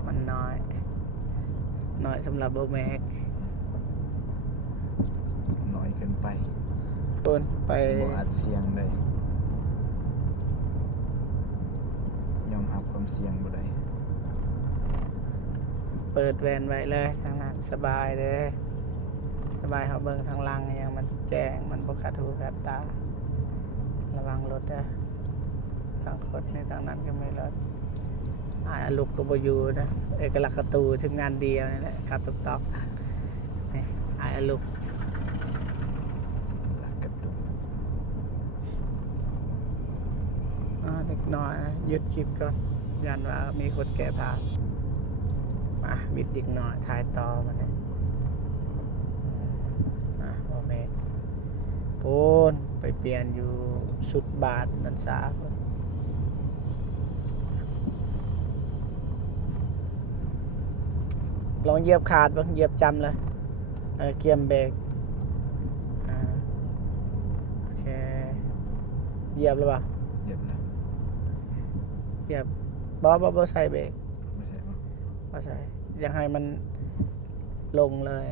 มันน้อยสำหรับโบแม็ก น้อยเกินไป คุณไป บ่อัดเสียงเลยยอมรับความเสี่ยงบ่ได้ เปิดแวนไว้เลยทางนั้นสบายเลยสบายเขาเบิ่งทางหลังอย่างมันสิแจ้งมันบ่ขัดหูขัดตาระวังรถนะทางคนในทางนั้นก็ไม่รถลูกก็บอยู่นะเอกลักษณ์การ์ตูทีมงานเดียวนี่แหละครับตุ๊กต๊อกนี่ลูก หลักกระตุก เล็กน้อยนะหยุดคลิปก่อนยันว่ามีคนแก่ผ่านมาบิดอีกหน่อยถ่ายต่อมันเนี่ยโอเมกปูนไปเปลี่ยนอยู่สุดบาทนันสาพุ่นลองเหยียบขาดบ้างเหยียบจำเลยเกียมเบรกโอเคเหยียบหรือเปล่า เหยียบแล้ว เหยียบบอใส่เบรก ไม่ใช่บ่ บอใส่อยากให้มันลงเลย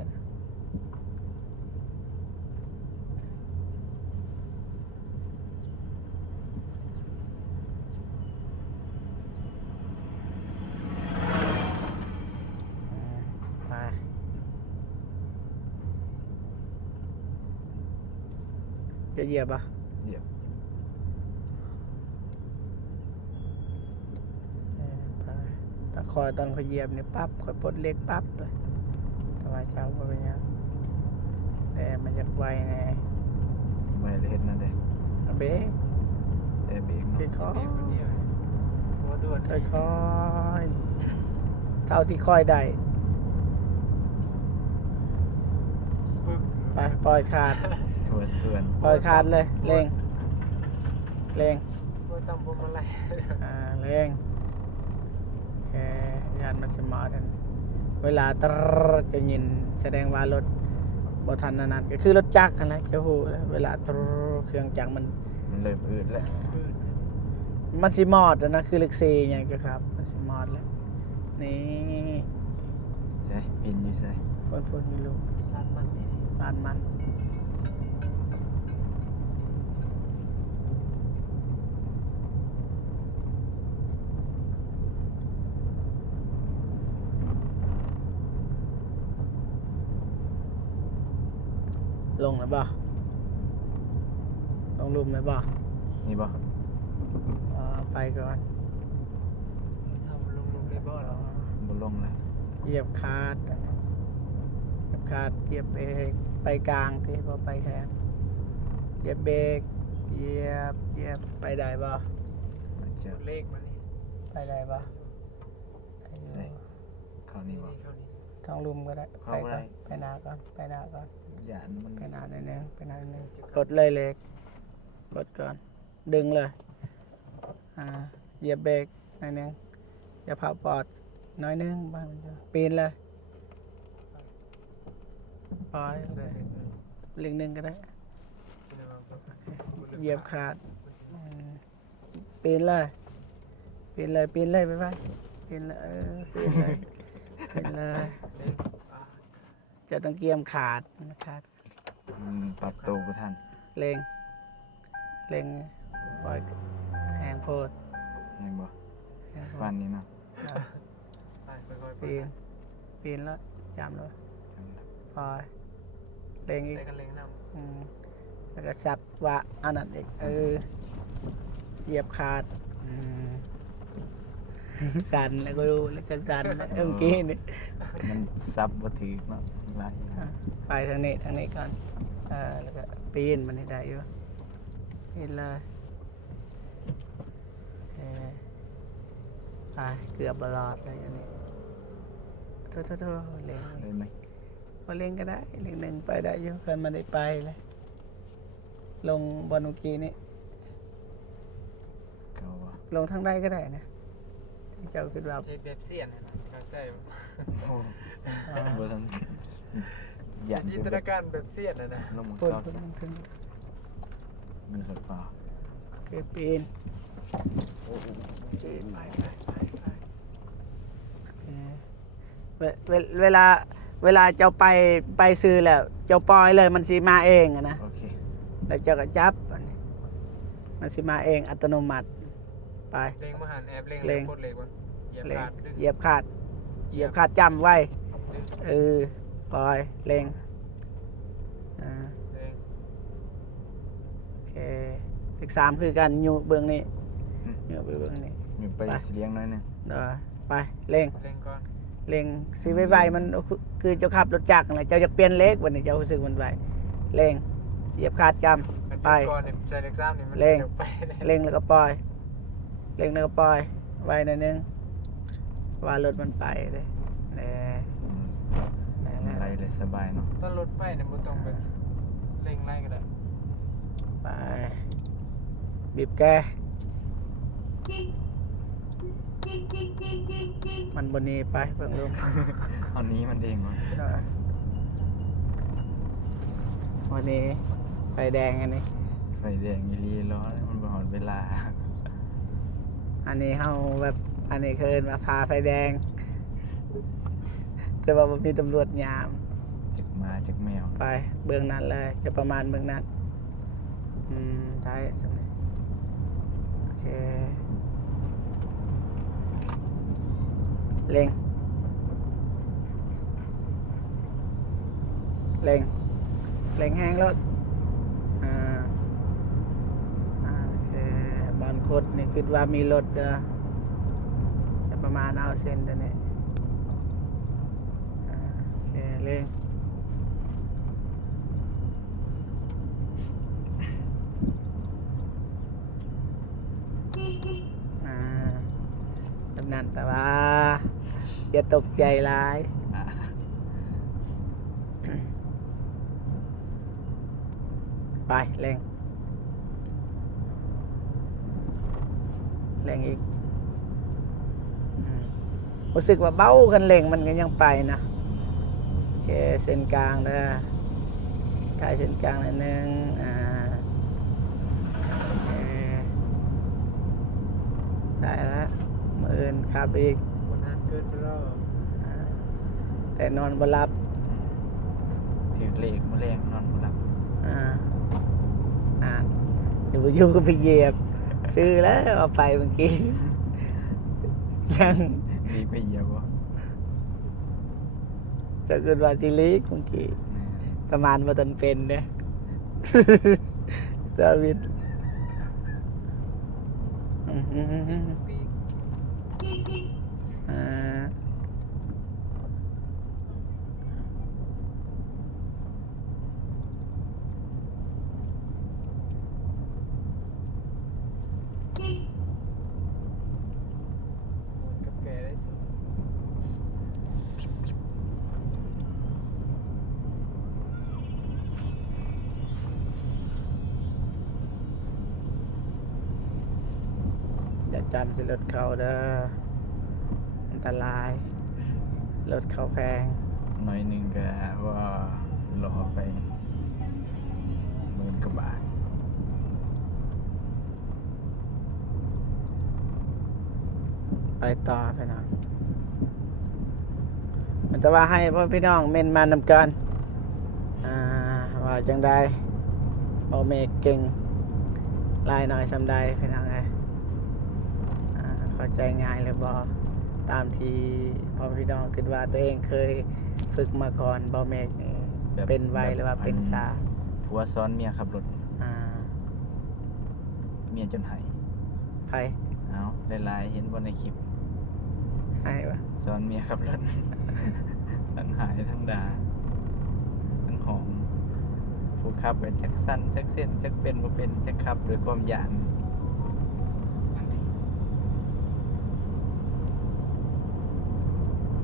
ไปจะเหยียบอ่ะ เหยียบ ไปตะคอยตอนเขาเหยียบเนี่ยปั๊บคอยปลดเล็กปั๊บเลยแต่ว่าเจ้าก็เป็นยังแต่มันจะไวแน่ ไม่ได้เฮ็ดนั่นเด้ เบรก แต่เบรก ค่ เนาะ อย เบียบคนเดียวหัวด่วน ๆค่อยๆเท่าที่ค่อยได้ ปึ๊บ ไปปล่อยขาด หัวส่วน ปล่อยขาดเลยเร่ง หัวต่ำพวงมาลัย เร่งโอเคยานมันสมาร์ทเวลาตรดจะยินแสดงว่ารถบ่ทันนานๆก็คือรถจักรนั่นแหละเจ้าหูเวลาตรดเครื่องจักรมัน มันเริ่มอืดแล้ว มันสิมอดแล้วนะคือเล็กซีอย่างเงี้ยครับมันสิมอดแล้วนี่ ใช่ปินอยู่ใส่ พ่นมีลูก ร้านมันนี่ ร้านมันลงแล้วป่ะลงลุมแล้วป่ะ นี่บ่ ไปก่อน ทำลงเลยบ่หรอ บ่ลงแล้ว เหยียบคาดเหยียบเบรกไปกลางที่พอไปแข่งเหยียบเบรกเหยียบไปได้ป่ะ มันจะ เลขมันนี่ ไปได้ป่ะได้อยู่ ใส่เข้า เขานี่บ่ เขานี่ ท้องลุมก็ได้ เข้า ไป บ่ ก่ ได้ อนไปหน้าก่อนไปหน้าก่อน หยานมัน ไปหน้าหน่อยนึงไปหน้าหน่อยนึงกดเลยเล็กกดก่อนดึงเลยเหยียบเบรกหน่อยนึงอย่าเผาปอดหน่อยนึงบ้างมันจะปีนเลยปล่อย ใส่ เล็งหนึ่งก็ได้ กินมา เหยียบขาดปีนเลยปีนเลยปีนเลยไปปีนเลยปีนเลยปีนเลยจะต้องเกียมขาดขาด ปรับตัวบ่ทัน เล็งเล็งปล่อยแหงโพด แม่นบ่ แหงโพ วั ด นนี้เนาะ ไปค่อยๆ ปีนปีนแล้วจำเลยปล่อยเล็งอีก ได้กันเล็งนำ แล้วก็สับว่าอันนั้นอีกเหยียบขาดสั่นแล้วก็สั่นเมื่อกี้นี่ มันซับบ่ถือเนาะหลาย ไปทางนี้ก่อนแล้วก็ปีนมันให้ได้อยู่ปีนเลยไปเกือบบลอดเลยอันนี้โทษเล็ง ได้ไหม พอเล็งก็ได้เล็งหนึ่งไปได้อยู่เคยมาได้ไปเลยลงบอลเมื่อกี้นี่ ก็ว่า ลงทางใดก็ได้นะที่เจ้าคิดว่า ใช้แบบเสียนนะเข้าใจ โอ้บ่ทันหยาน จินตนาการแบบเสียนนะ ลงมา พูด เข้า พูดถึง มีรถป่า คือปีนปีนไปเวลาเจ้าไปซื้อแล้วเจ้าปล่อยเลยมันสิมาเองอะนะ โอเค แล้วเจ้าก็จับอันนี้มันสิมาเองอัตโนมัติไป เล็งมาหันแอบเล็ง เล็ง โคตรเล็งวันเหยียบ เล็ง ขาดดึง เหยียบขาดจำไว้ ดึง ปล่อยเล็งอ่า เล็ง โอเคอีก3คือกันอยู่เบื้องนี้อยู่เบื้องนี้ มีไปสิเลี้ยงหน้อยหนึง เด้อไปเล็ง เล็งก่อน เล็งสิไวๆมันคือเจ้าขับรถจักรอะไรเจ้าจะเปลี่ยนเล็กวันนี้เจ้ารู้สึกมันไวเล็งเหยียบขาดจำ ไป ก่อนเนี่ยใส่เล็กซ้ำเนี่ยมัน เล็ง ดี๋ยวไปได้ เล็งแล้วก็ปล่อยเล็งแล้วก็ปล่อยไวหน่อยนึงว่ารถมันไปเลยแน่ อะไรเลยสบายเนาะ ต้นรถไปเนี่ยมันต้องไปเล็งไล่กันได้ ไปบีบแกมันบนนี้ไปเพิ่งลง เอานี้มันเองวะ วันนี้ไฟแดงอันนี้ ไฟแดงอีหลีร้อนมันบ่ฮอดเวลา อันนี้เฮาแบบอันนี้เคยมาพาไฟแดง แต่ว่ามันมีตำรวจยาม จากหมาจากแมว ไปเบื้องนั้นเลย จะประมาณเบื้องนั้นได้สำเร็จโอเคเล็งเล็งเล็งแห้งรถโอเคบานคดนี่คิดว่ามีรถเด้อจะประมาณเอาเส้นตัวนี้โอเคเล็งแบบนั้นแต่ว่าอย่าตกใจหลาย อ่ะ ไปเร่งอีกรู้สึกว่าเบ้ากันเร่งมันก็ยังไปนะโอเคเส้นกลางนะกายเส้นกลางนิดนึงโอเคได้แล้วมืออื่นขับอีก วันนั้นเกินไปแล้ว แต่นอนบ่หลับ ถือเลขมื้อแรงนอนบ่หลับ จะไปอยู่ก็ไปเหยียบ ซื้อแล้วเอาไปเมื่อกี้ ยัง ดีไปเหยียบบ่ จะเกิดว่าจิลิกเมื่อกี้ประมาณว่าตนเป็นเนี่ย ดาวิด ปีก อ่า มันกับแกได้สิ จำสิรถเขาเด้ออันตรายรถเขาแพง หน่อยหนึงก็ว่ารอไป10,000 กว่าบาท ไปต่อพี่น้องมันจะว่าให้พ่อพี่น้องเม่นมานำกันว่าจังใดบ่เมกเก่งลายน้อยซำใดพี่น้องเอ้ยเข้าใจง่ายเลยบ่ตามที่พ่อพี่น้องคิดว่าตัวเองเคยฝึกมาก่อนบ่เมกนี่ แบบ เป็นไวหรือว่าเป็นช้า ผัวซ้อนเมียขับรถ อ่า เมียจนไหาย ไผ เอาหลายๆเห็นบ่ในคลิป ให้ปะ ซ้อนเมียขับรถ ทั้งหายทั้งด่าทั้งหอมผู้ขับไปจักสั้นจักเส้นจักเป็นบ่เป็นจักขับด้วยความหยาน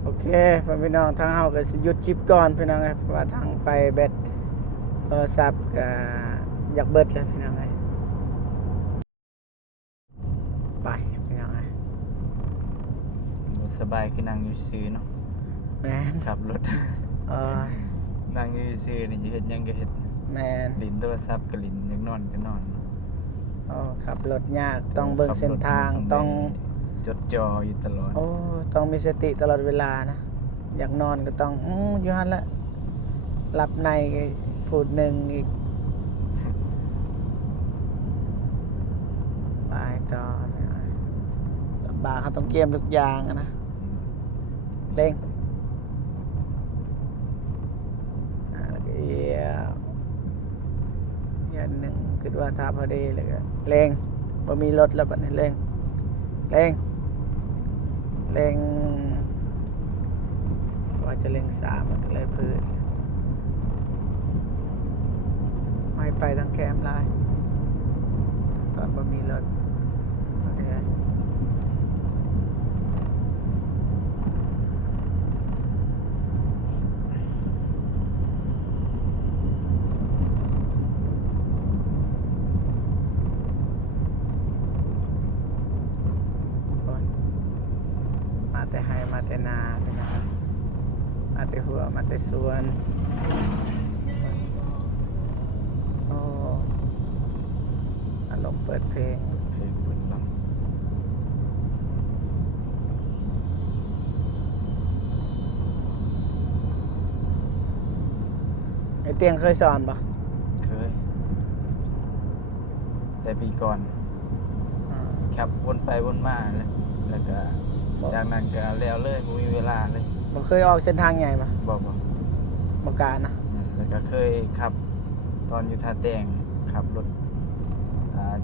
โอเคพ่อพี่น้องทางเฮาก็สิหยุดคลิปก่อนพี่น้องเอ้ยเพราะว่าทางไฟแบตโทรศัพท์ก็อยากเบิดแล้วพี่น้องเอ้ยไปพี่น้องเอ้ย บ่สบายคือนั่งอยู่ซื่อเนาะ แม่น ขับรถ เออ นั่งอยู่ซื่อนี่จะเฮ็ดหยังก็เฮ็ด แม่น ลิ้นโทรศัพท์ก็ลิ้นอยากนอนก็นอน ขับรถยากต้องเบิ่งเส้นทางต้อง จดจ่ออยู่ตลอด โอ้ต้องมีสติตลอดเวลานะอยากนอนก็ต้องอยู่หั่นละหลับในก็พูดหนึ่งอีกไปต่อพี่น้องเอ้ยลำบากเขาต้องเกมทุกอย่างอะนะเร่งแล้วก็เอียอันหนึ่งคิดว่าท่าพอดีเลยก็เร่งบ่มีรถแล้วบัดนี้เร่งว่าจะเร่ง3มันก็เลยพืชไม่ไปทางแคมป์ลายตอนบ่มีรถโอเคมาแต่ไห้มาแต่นาพี่น้องมาแต่หัวมาแต่สวนโอ้อารมณ์เปิดเพลง เพลงเปิดบัง ไอเตียงเคยสอนปะ เคย แต่ปีก่อนขับวนไปวนมาแล้วก็จากนั้นก็แล้วเลยบ่มีเวลาเลย มันเคยออกเส้นทางใหญ่ปะ บ่ บกล้ารนะ แล้วก็เคยขับตอนอยู่ท่าแตงขับรถ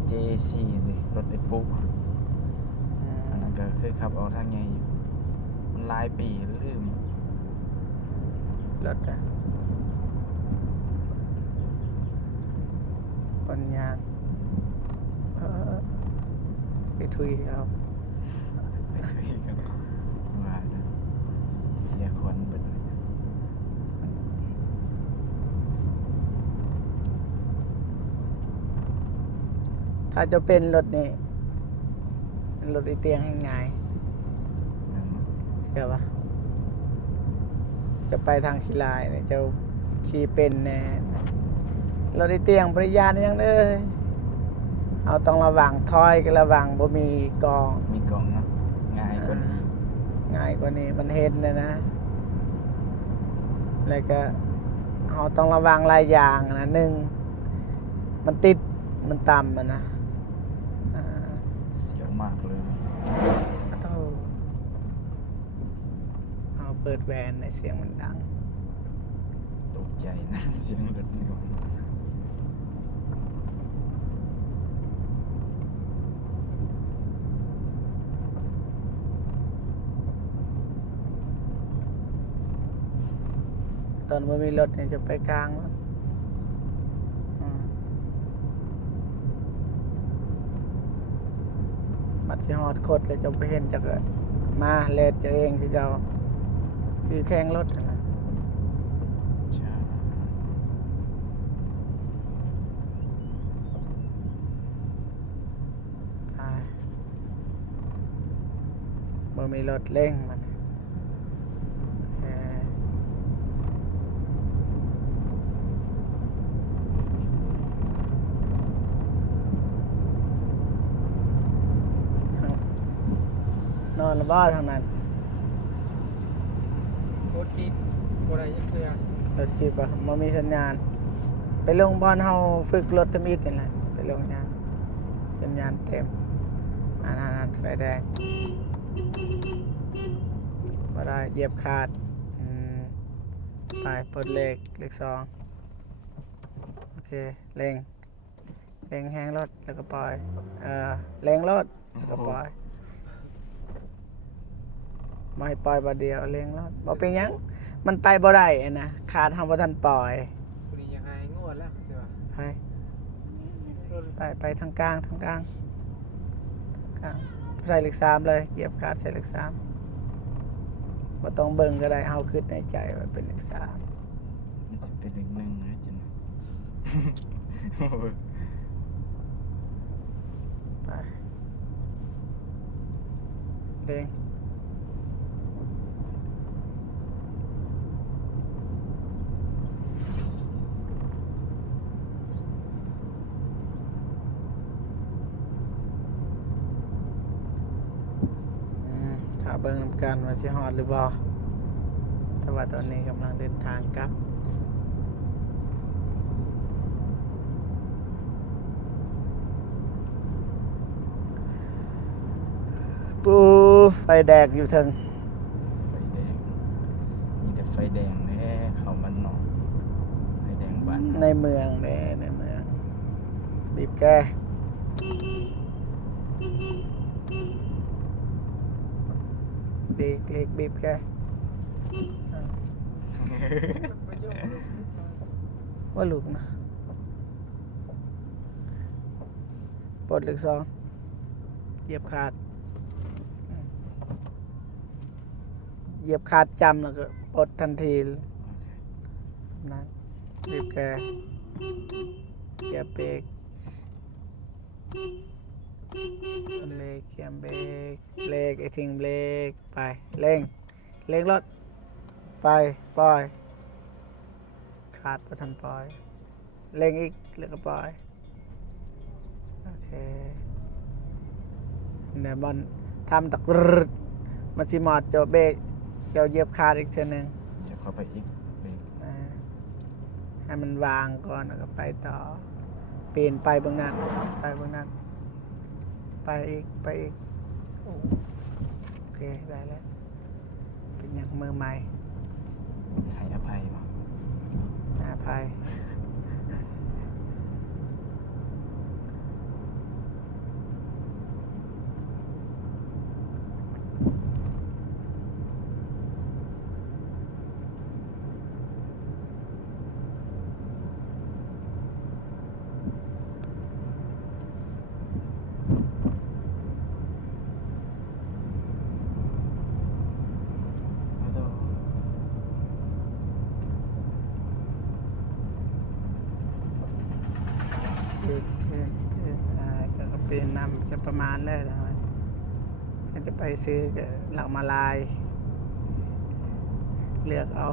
JC นี่รถไอ้ปุ๊อันนั้นก็เคยขับออกทางใหญ่อยู่มันหลายปีลืม รถอะคนยากไปทุยเอา ไปคุยกันว่าเสียคนเบิดเลย ถ้าจะเป็นรถนี่รถไอเตียงให้ไงายเสียปะจะไปทางขีลายเนี่ยจะขี่เป็นแน่รถไอเตียงปริยานยังเด้อเอาต้องระวังถอยกับระวังบ่มีกอง มีกล่องเนาะง่ายกว่านี้ ง่ายกว่านี้มันเห็นนะแล้วก็เราต้องระวังหลายอย่างนะหนึ่งมันติดมันต่ำมันนะเสียวมากเลย ขอโทษเอาเปิดแวนในเสียงมันดัง ตกใจนะ เสียงรถนี่ก่อน ตอนว่ามีรถเนี่ยจะไปกลางรถมัดสิฮอดโคตรเลยจะไปเห็นจะเกิดมาเลดจะเองที่เจ้าคือแข่งรถนั่นล่ะ ใช่ ไป มีรถเร่งมันโอเคทางนอนแล้วบ้าทางนั้น โคตรคิดโคตรอะไรยังเพื่อ รถจีบอะมันมีสัญญาณ ไปลงบอลเฮาฝึกรถทำอีกกันแหละไปลงงานสัญญาณเต็มอันไฟแดงมาได้เหยียบขาดไปปลดเลข2โอเคเร่งแห้งรถแล้วก็ปล่อยเร่งรถแล้วก็ปล่อยไม่ให้ปล่อยบ่เดียวเร่งรถบ่เป็นหยังมันไปบ่ได้อะนะขาดทำบ่ทันปล่อย คนนี้ยังไงงวดแล้วสิวะ ไปทางกลางใส่เลข3เลยเหยียบขาดใส่เลข3บ่ต้องเบิ่งก็ได้เฮาคิดในใจว่าเป็นเลข3มันจะเป็นเลขหนึ่งนะจัน ไปเร่งถ้าเบิ่งนำกันว่าสิฮอดหรือบ่แต่ว่าตอนนี้กำลังเดินทางกลับปูไฟแดงอยู่เทิง ไฟแดงมีแต่ไฟแดงแน่เขามันเนาะไฟแดงบ้าน ในเมืองในเมืองบีบแกเล็กบีบแกว่าลูกนะปลดเลข2เหยียบขาดจำแล้วก็ปลดทันทีนั้นบีบแกเหยียบเบรกเหยียบเบรกไอ้ทิ้งเบรกไปเร่งรถไปปล่อยขาดประทันปล่อยเร่งอีกแล้วก็ปล่อยโอเคเนี่ยมันทำตะกรึดมันสิหมอดเจาะเบรกเดี๋ยวเหยียบขาดอีกเทีนึง จะเข้าไปอีกเบรก ให้มันวางก่อนแล้วก็ไปต่อเปลี่ยนไปเบื้องนั้นไปอีกโอเคได้แล้วเป็นอย่างมือใหม่ ให้อภัยบ่ อภัยจะเปลี่ยนนำจะประมาณเลยนะจะไปซื้อหลักมาลายเลือกเอา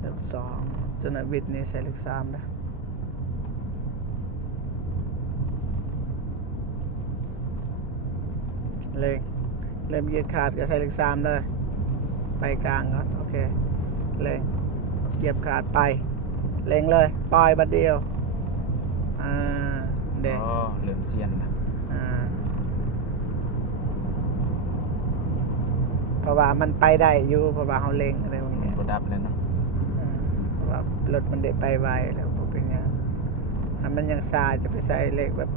เลข2จนวิทย์นี่ใส่เลข3นะเริ่มเหยียดขาดก็ใส่เลข3เลยไปกลางก่อนโอเคเร่งเหยียบขาดไปเร่งเลยปล่อยบัดเดียวเด็ก อ๋อเริ่มเซียนแล้ว เพราะว่ามันไปได้อยู่เพราะว่าเขาเร่งอะไรพวกนี้ บ่ดับแล้วเนาะ เพราะว่ารถมันได้ไปไวแล้วบ่เป็นหยังถ้ามันยังซาจะไปใส่เลขแบบ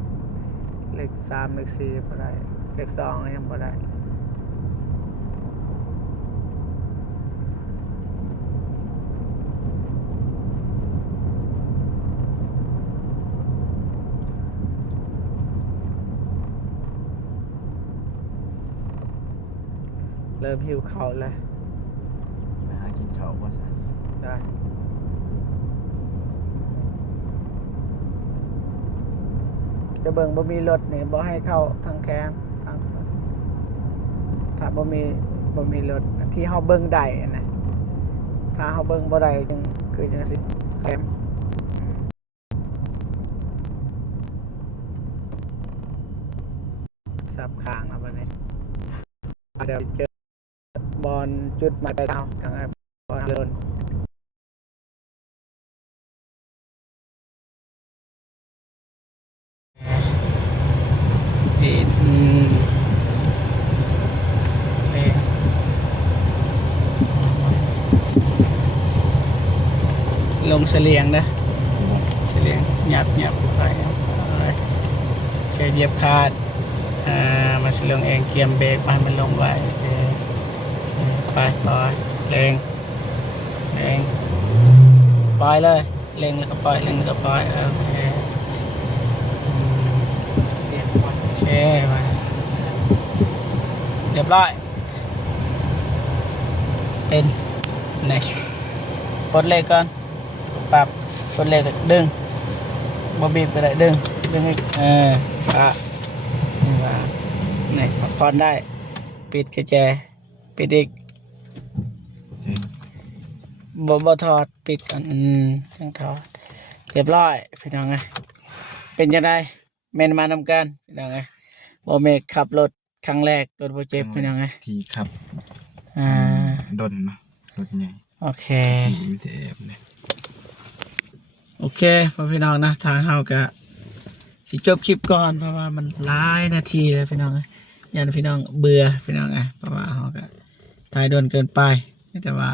เลข3เลข4บ่ได้เลข2ยังบ่ได้ เริ่มหิวข้าวแล้ว ไปหากินข้าวบ่ซะ ได้จะเบิ่งบ่มีรถนี่บ่ให้เข้าทางแคมป์ทางถ้าบ่มีรถที่เฮาเบิ่งได้นะถ้าเฮาเบิ่งบ่ได้จังคือจังสิแคมป์สับข้างแล้วบัดนี้เดี๋ยวเจอบอลจุดหมายปลายทางทางบอลเดินนี่ลงเสลียงนะเสลียงหยับไปแค่เหยียบคาดมาเสลียงเองเกียมเบรกมาให้มันลงไว้โอเคไปปล่อยเร่งปล่อยเลยเร่งแล้วก็ปล่อยเร่งแล้วก็ปล่อยโอเค เปลี่ยนวัน โอเคมาเรียบร้อยเป็นไหนปลดเลขก่อนปรับปลดเลขดึงบอบีบก็ได้ดึงอีกปะนี่ว่านี่พอนได้ปิดกระแจปิดอีกบถอดปิดก่อนทั้งถอดเรียบร้อยพี่น้องไงเป็นยังไงเมนมานำกันพี่น้องไงโมเมกขับรถครั้งแรกรถโปรเจกต์พี่น้องไง ที่ครับ ดนเนาะรถใหญ่ โอเค ที่วิทยาเนี่ย โอเคพ่อพี่น้องนะทางเฮากะสิจบคลิปก่อนเพราะว่ามันหลายนาทีเลยพี่น้องยันพี่น้องเบื่อพี่น้องไงเพราะว่าเฮากะตายโดนเกินไปแต่ว่า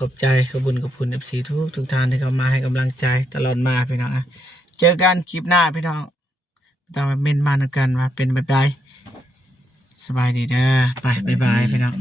ขอบใจขอบคุญขอบคุณ FC ทุกท่านที่เข้ามาให้กำลังใจตลอดมาพี่น้องเจอกันคลิปหน้าพี่น้องตามมาเม่นมาด้วยกันว่าเป็นแบบใดสบายดีเด้อไปบ๊ายบายพี่น้อง